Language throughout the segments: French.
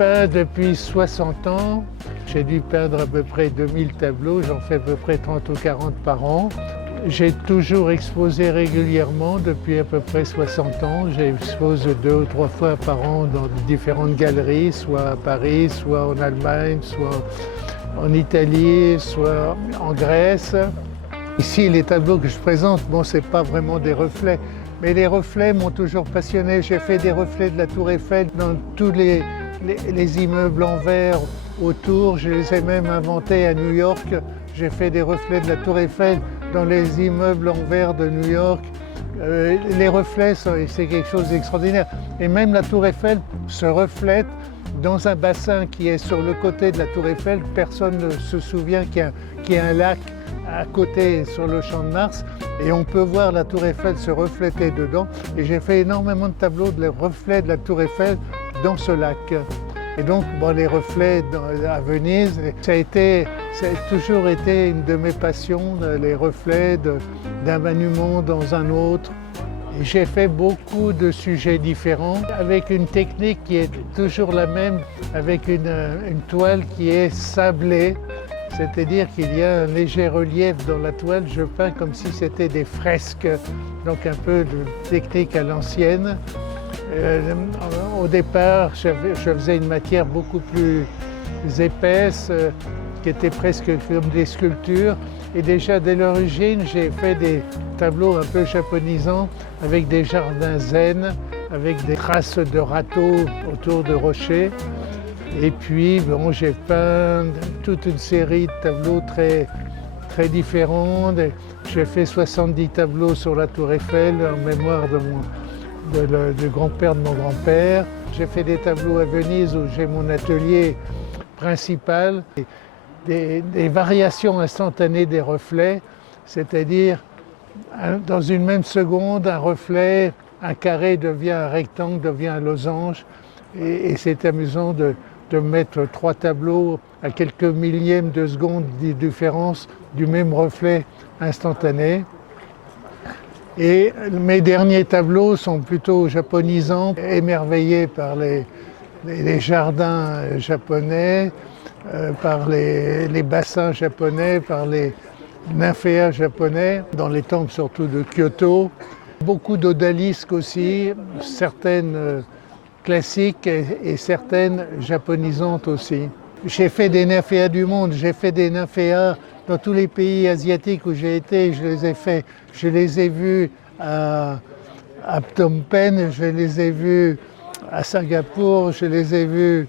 peins depuis 60 ans. J'ai dû peindre à peu près 2000 tableaux, j'en fais à peu près 30 ou 40 par an. J'ai toujours exposé régulièrement depuis à peu près 60 ans. J'expose 2 ou 3 fois par an dans différentes galeries, soit à Paris, soit en Allemagne, soit en Italie, soit en Grèce. Ici, les tableaux que je présente, bon, c'est pas vraiment des reflets, mais les reflets m'ont toujours passionné. J'ai fait des reflets de la Tour Eiffel dans tous les immeubles en verre autour. Je les ai même inventés à New York. J'ai fait des reflets de la Tour Eiffel dans les immeubles en verre de New York. Les reflets, c'est quelque chose d'extraordinaire. Et même la Tour Eiffel se reflète dans un bassin qui est sur le côté de la Tour Eiffel. Personne ne se souvient qu'il y a un lac à côté sur le Champ de Mars. Et on peut voir la Tour Eiffel se refléter dedans. Et j'ai fait énormément de tableaux de reflets de la Tour Eiffel dans ce lac. Et donc, bon, les reflets à Venise, ça a toujours été une de mes passions, les reflets d'un monument dans un autre. Et j'ai fait beaucoup de sujets différents, avec une technique qui est toujours la même, avec une toile qui est sablée, c'est-à-dire qu'il y a un léger relief dans la toile. Je peins comme si c'était des fresques, donc un peu de technique à l'ancienne. Au départ, je faisais une matière beaucoup plus épaisse, qui était presque comme des sculptures. Et déjà dès l'origine, j'ai fait des tableaux un peu japonisants avec des jardins zen, avec des traces de râteaux autour de rochers. Et puis, bon, j'ai peint toute une série de tableaux très différents. J'ai fait 70 tableaux sur la Tour Eiffel en mémoire du grand-père de mon grand-père. J'ai fait des tableaux à Venise où j'ai mon atelier principal. Des variations instantanées des reflets, c'est-à-dire dans une même seconde, un reflet, un carré devient un rectangle, devient un losange. Et c'est amusant de mettre 3 tableaux à quelques millièmes de seconde de différence du même reflet instantané. Et mes derniers tableaux sont plutôt japonisants, émerveillés par les jardins japonais, par les bassins japonais, par les nymphéas japonais, dans les temples surtout de Kyoto. Beaucoup d'odalisques aussi, certaines classiques et certaines japonisantes aussi. J'ai fait des nymphéas du monde, j'ai fait des nymphéas dans tous les pays asiatiques où j'ai été, je les ai vus à Phnom Penh, je les ai vus à Singapour, je les ai vus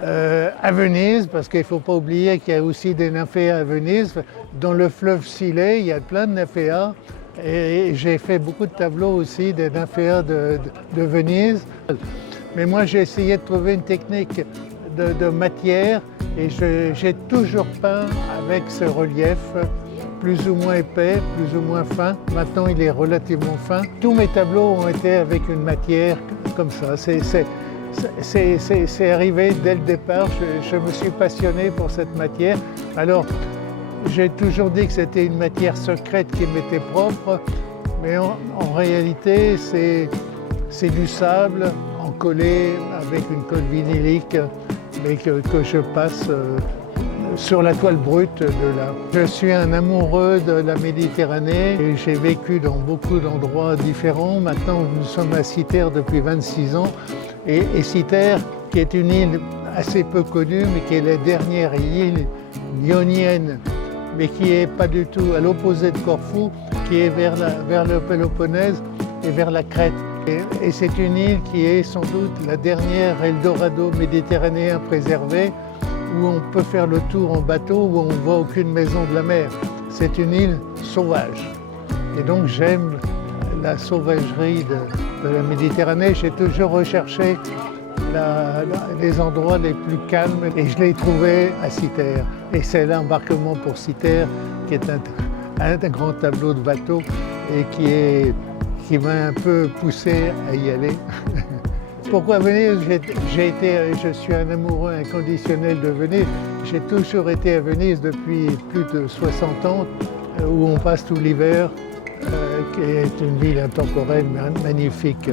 à Venise, parce qu'il ne faut pas oublier qu'il y a aussi des nymphéas à Venise. Dans le fleuve Scilly, il y a plein de nymphéas. Et j'ai fait beaucoup de tableaux aussi des nymphéas de Venise. Mais moi, j'ai essayé de trouver une technique de matière et j'ai toujours peint avec ce relief, plus ou moins épais, plus ou moins fin. Maintenant, il est relativement fin. Tous mes tableaux ont été avec une matière comme ça. C'est arrivé dès le départ, je me suis passionné pour cette matière. Alors, j'ai toujours dit que c'était une matière secrète qui m'était propre, mais en réalité, c'est du sable encollé avec une colle vinylique, mais que je passe sur la toile brute de là. Je suis un amoureux de la Méditerranée et j'ai vécu dans beaucoup d'endroits différents. Maintenant, nous sommes à Cythère depuis 26 ans. Et Cythère, qui est une île assez peu connue, mais qui est la dernière île ionienne, mais qui n'est pas du tout à l'opposé de Corfou, qui est vers le Péloponnèse et vers la Crète. Et c'est une île qui est sans doute la dernière Eldorado méditerranéen préservé, où on peut faire le tour en bateau, où on ne voit aucune maison de la mer. C'est une île sauvage. Et donc j'aime la sauvagerie de la Méditerranée. J'ai toujours recherché les endroits les plus calmes et je l'ai trouvé à Cythère. Et c'est l'embarquement pour Cythère qui est un grand tableau de bateau et qui m'a un peu poussé à y aller. Pourquoi Venise? Je suis un amoureux inconditionnel de Venise. J'ai toujours été à Venise depuis plus de 60 ans, où on passe tout l'hiver, qui est une ville intemporelle magnifique.